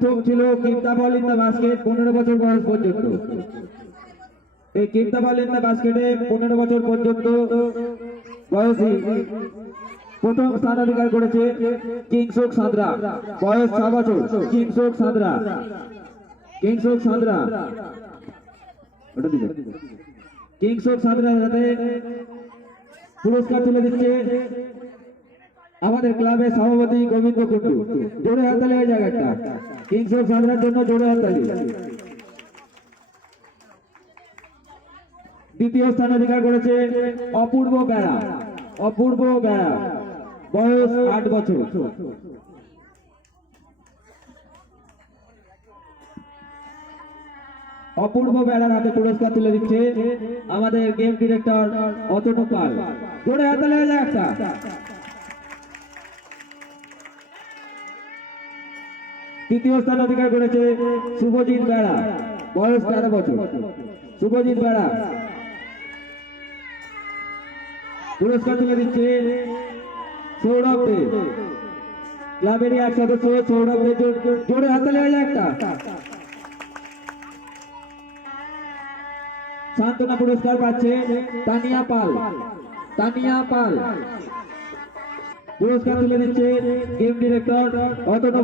প্রথম ছিল কিপ্তাবল in basket পনেরো বছর বয়স পর্যন্ত। এই কিপ্তা বল ইন বাস্কেটে পনেরো বছর পর্যন্ত বয়সী প্রথম স্থান অধিকার করেছে কিংসুক সাঁতরা। বয়স ছ বছর। কিংসুক সাঁতরা। কিংসুক সাঁতরা। ওটা কিংসুক সাঁতরা হাতে পুরস্কার তুলে দিচ্ছে আমাদের ক্লাবের সভাপতি গোবিন্দ কুন্ডু জোরে হাতালি হয়ে যাক একটা কিংসুক সাঁতরার জন্য জোরে হাতালি দ্বিতীয় স্থান অধিকার করেছে অপূর্ব বেড়া অপূর্ব বেড়া, বয়স আট বছর। অপূর্ব বেড়ার হাতে পুরস্কার তুলে দিচ্ছে আমাদের গেম ডিরেক্টর অতনু পাল। জোরে হাতে লেগে যায় একটা তৃতীয় স্থান অধিকার করেছে শুভজিৎ বেড়া। বয়স তেরো বছর। শুভজিৎ বেড়া। পুরস্কার তুলে দিচ্ছে সৌরভ দে। ক্লাবেরই এক সদস্য সৌরভ দে জোর- হাতে লেগে একটা। সান্ত্বনা পুরস্কার পাচ্ছে তানিয়া পাল। তানিয়া পাল। পুরস্কার তুলে দিচ্ছে গেম ডিরেক্টর অতনু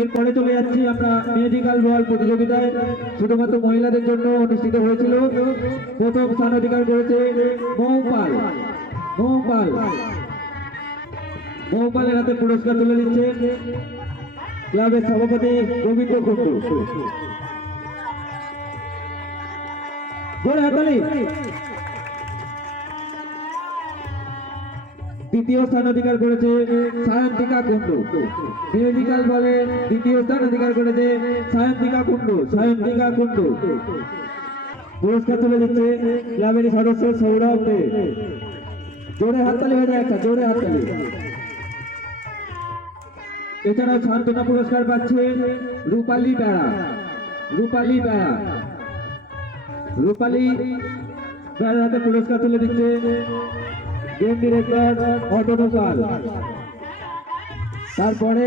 এরপরে চলে যাচ্ছি আমরা মেডিকেল বল প্রতিযোগিতায়। শুধুমাত্র মহিলাদের জন্য অনুষ্ঠিত হয়েছিল। প্রথম স্থান অধিকার করেছে মৌপাল। মৌপাল। মৌপালের হাতে পুরস্কার তুলে দিচ্ছে ক্লাবের সভাপতি গোবিন্দ কুন্ডু দ্বিতীয় স্থান অধিকার করেছে সায়ন্তিকা কুন্ডু মিউজিক্যাল বলে দ্বিতীয় স্থান অধিকার করেছে সায়ন্তিকা কুন্ডু সায়ন্তিকা কুন্ডু পুরস্কার তুলে দিচ্ছে ক্লাবের সদস্য সৌরভ দে। জোরে হাততালি হয়ে যায় একটা, জোরে হাততালি। এছাড়াও সান্ত্বনা পুরস্কার পাচ্ছে রূপালী বেড়া। রূপালী বেড়া। রূপালী বেড়ার হাতে পুরস্কার তুলে দিচ্ছে গেম ডিরেক্টর অটোনোকাল তারপরে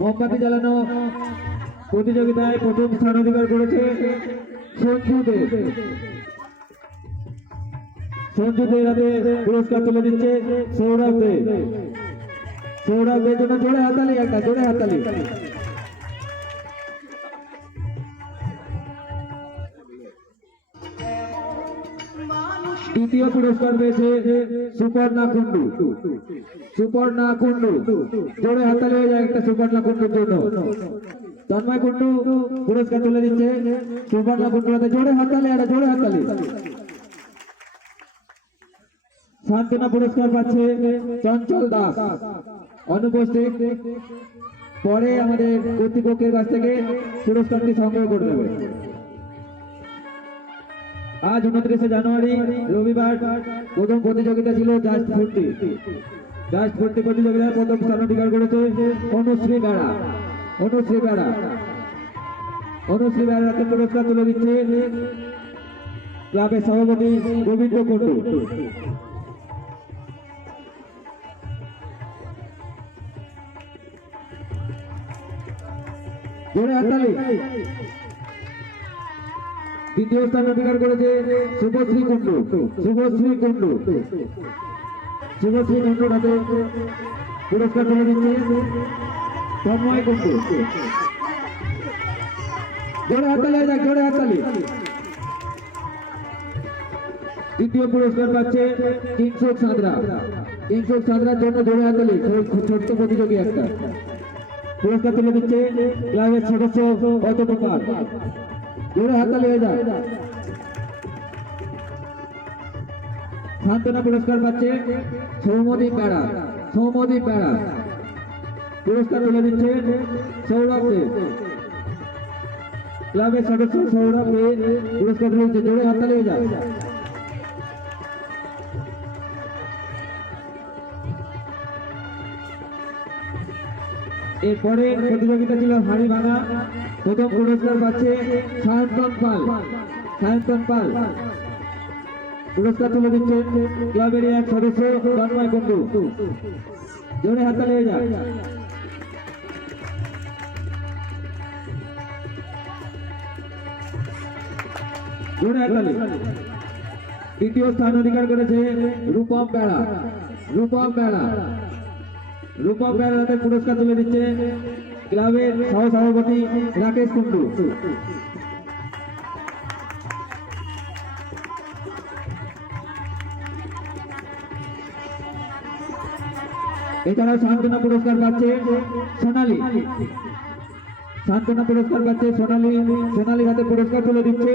মোমবাতি জ্বালানো প্রতিযোগিতায় প্রথম স্থান অধিকার করেছে সঞ্জু দে। সঞ্জু হাতে পুরস্কার তুলে দিচ্ছে সৌরভ দে। দের জন্য জোরে হাতালি, একটা জোরে হাতালি। দ্বিতীয় পুরস্কার পেয়েছে সুপর্ণা কুন্ডু সুপর্ণা কুন্ডু জোরে হাতালি হয়ে যায় একটা সুপর্ণা কুন্ডুর জন্য। তন্ময় কুন্ডু পুরস্কার তুলে দিচ্ছে সুপর্ণা কুন্ডুর হাতে জোরে হাতালি, একটা জোরে হাতালি। সান্ত্বনা পুরস্কার পাচ্ছে চঞ্চল দাস। অনুপস্থিত। পরে আমাদের কর্তৃপক্ষের কাছ থেকে পুরস্কারটি সংগ্রহ করে দেবে। আজ উনত্রিশে জানুয়ারি, রবিবার প্রথম প্রতিযোগিতা ছিল জাস্ট ফুর্তি। জাস্ট ফুর্তি প্রতিযোগিতায় প্রথম স্থান অধিকার করেছে অনুশ্রী বেড়া। অনুশ্রী বেড়া। অনুশ্রী বেড়াকে পুরস্কার তুলে দিচ্ছে ক্লাবের সভাপতি গোবিন্দ কুন্ডু দ্বিতীয় স্থান অধিকার করেছে শুভশ্রী কুন্ডু শুভশ্রী কুন্ডু শুভশ্রী কুন্ডুর হাতে পুরস্কার তুলে দিচ্ছে তন্ময় হাততালি যাক পুরস্কার পাচ্ছে কিংসুক সাঁতরা। সাঁতরার জন্য ছোট্ট প্রতিযোগী একটা। পুরস্কার তুলে দিচ্ছে ক্লাবের সদস্য অতনু পাল জোরে হাততালি হয়ে যায় সান্ত্বনা পুরস্কার পাচ্ছে সৌমদীপ বেড়া সৌমদীপ বেড়া পুরস্কার তুলে দিচ্ছে সৌরভ দে। ক্লাবের সদস্য সৌরভ পুরস্কার তুলে দিচ্ছে। জোরে হাততালি হয়ে যায় এরপরে প্রতিযোগিতা ছিল হাড়ি ভাঙা প্রথম পুরস্কার পাচ্ছে সায়ন্তন পাল। সায়ন্তন পাল পুরস্কার তুলে দিচ্ছেন ক্লাবেরই এক সদস্য, তন্ময় কুণ্ডু। জোরে হাততালি হয়ে যায় জোরে হাততালি দ্বিতীয় স্থান অধিকার করেছে রূপম বেড়া। রূপম বেড়া। রূপম বেড়া হাতে পুরস্কার তুলে দিচ্ছে ক্লাবের সহ সভাপতি রাকেশ কুণ্ডু। এছাড়াও সান্ত্বনা পুরস্কার পাচ্ছে সোনালী। সান্ত্বনা পুরস্কার পাচ্ছে সোনালী। সোনালী হাতে পুরস্কার তুলে দিচ্ছে।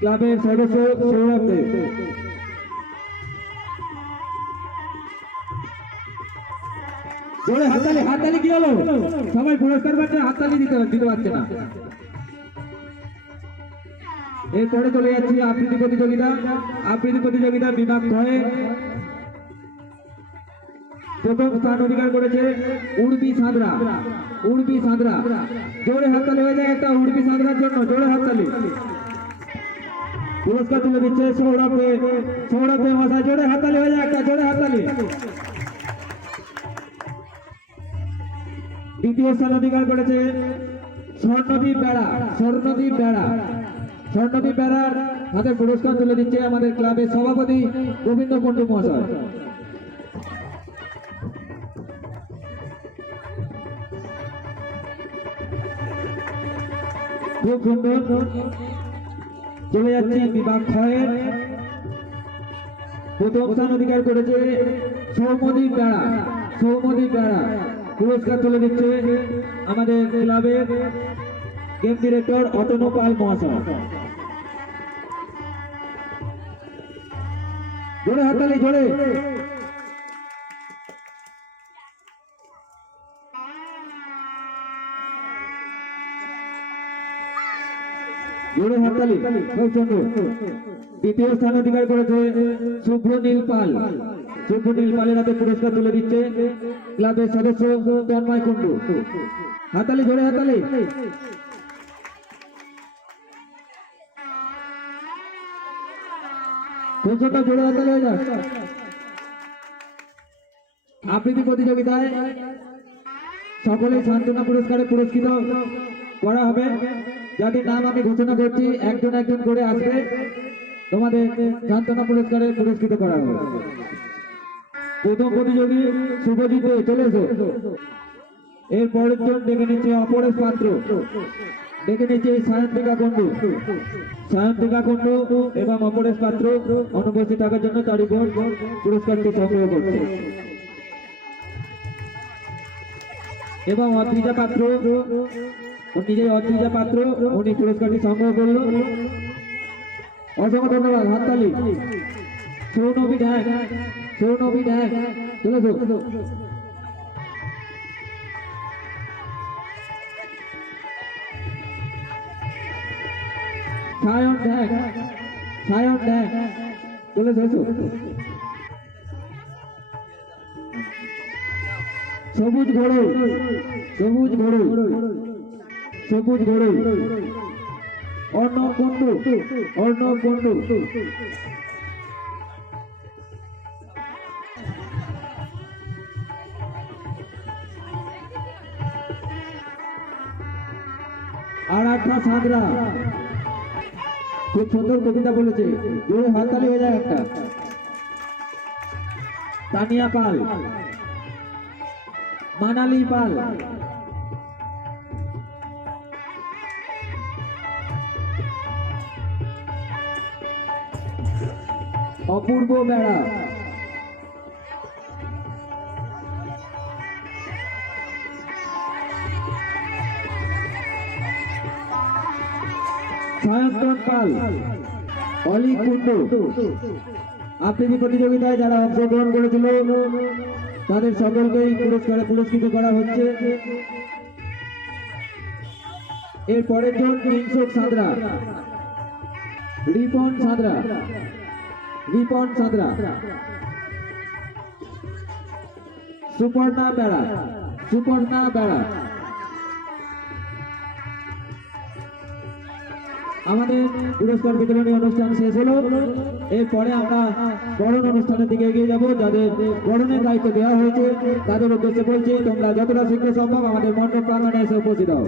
ক্লাবের সদস্য সৌরভ জোরে হাততালি হাততালি কি হলো? সবাই পুরস্কার পাচ্ছে হাতালি দিতে দিতে পারছে না। এরপরে চলে যাচ্ছি, আবৃত্তি প্রতিযোগিতা আবৃত্তি প্রতিযোগিতা বিভাগ হয়ে প্রথম স্থান অধিকার করেছে উড়বি সাঁতরা উড়বি সাঁতরা। জোরে হাততালি হয়ে যায় একটা উড়বি সাঁতরার জন্য, জোরে হাততালি পুরস্কার তুলে দিচ্ছে সৌরভ সৌরভ মশাই, জোরে হাততালি হয়ে যায় একটা, জোরে হাততালি দ্বিতীয় স্থান অধিকার করেছে স্বর্ণদীপ বেড়া স্বর্ণদীপ বেড়া। স্বর্ণদীপ বেড়ার হাতে পুরস্কার তুলে দিচ্ছে আমাদের ক্লাবের সভাপতি গোবিন্দ কুণ্ডু মহাশয়। খুব সুন্দর। চলে যাচ্ছে বিভাগ ক্ষয়ের প্রথম স্থান অধিকার করেছে সৌমদীপ বেড়া সৌমদীপ বেড়া। পুরস্কার তুলে দিচ্ছে আমাদের ক্লাবের গেম ডিরেক্টর অতনু পাল মহাশয়। জোরে হাতালি জোরে। জোরে সুন্দর দ্বিতীয় স্থান অধিকার করেছে শুভ্র নীল পাল পালের হাতে পুরস্কার তুলে দিচ্ছে ক্লাবের সদস্য তন্ময় কুণ্ডু। হাতালি জোরে হাতালি আবৃত্তি প্রতিযোগিতায় সকলে সান্ত্বনা পুরস্কারে পুরস্কৃত করা হবে। যাদের নাম আমি ঘোষণা করছি, একজন একজন করে আসবে। তোমাদের সান্ত্বনা পুরস্কারে পুরস্কৃত করা হবে। প্রথম প্রতিযোগী শুভজিৎ চলে এসো এর পরের জন ডেকে নিচ্ছে অপরেশ পাত্র। ডেকে নিচ্ছে সায়ন্তিকা কুণ্ডু। সায়ন্তিকা কুণ্ডু এবং অপরেশ পাত্র অনুপস্থিত থাকার জন্য তারই বোন পুরস্কারটি সংগ্রহ করছে। এবং অদ্রিজা পাত্র নিজের অদ্রিজা পাত্র, উনি পুরস্কারটি সংগ্রহ করল। অসংখ্য ধন্যবাদ, হাততালি। সৌনবী ঢ্যাক সৌনবী ঢ্যাক চলে। সায়ন ঢ্যাক সায়ন ঢ্যাক চলে এসো সবুজ ঘোড়ো সবুজ ঘোড়ো সবুজ ঘোড়ো। অর্ণব কুণ্ডু অর্ণব কুণ্ডু। আর একটা সাঁতরা খুব সুন্দর কবিতা বলেছে। জোরে হাততালি হয়ে যায় একটা। তানিয়া পাল। মানালি পাল। অপূর্ব বেড়া পাল। অলি কুণ্ডু। আবৃত্তি প্রতিযোগিতায় যারা অংশগ্রহণ করেছিল, তাদের সকলকেই পুরস্কারে পুরস্কৃত করা হচ্ছে। এর পরের জন কিংসুক সাঁতরা। রিপন সাঁতরা। রিপন সাঁতরা। সুপর্ণা বেড়া। সুপর্ণা বেড়া। আমাদের পুরস্কার বিতরণী অনুষ্ঠান শেষ হলো। এরপরে আমরা বরণ অনুষ্ঠানের দিকে এগিয়ে যাব। যাদের বরণের দায়িত্ব দেওয়া হয়েছে, তাদের উদ্দেশ্যে বলছি, তোমরা যতটা শীঘ্র সম্ভব আমাদের মন্ডপ প্রাঙ্গনে এসে উপস্থিত হও।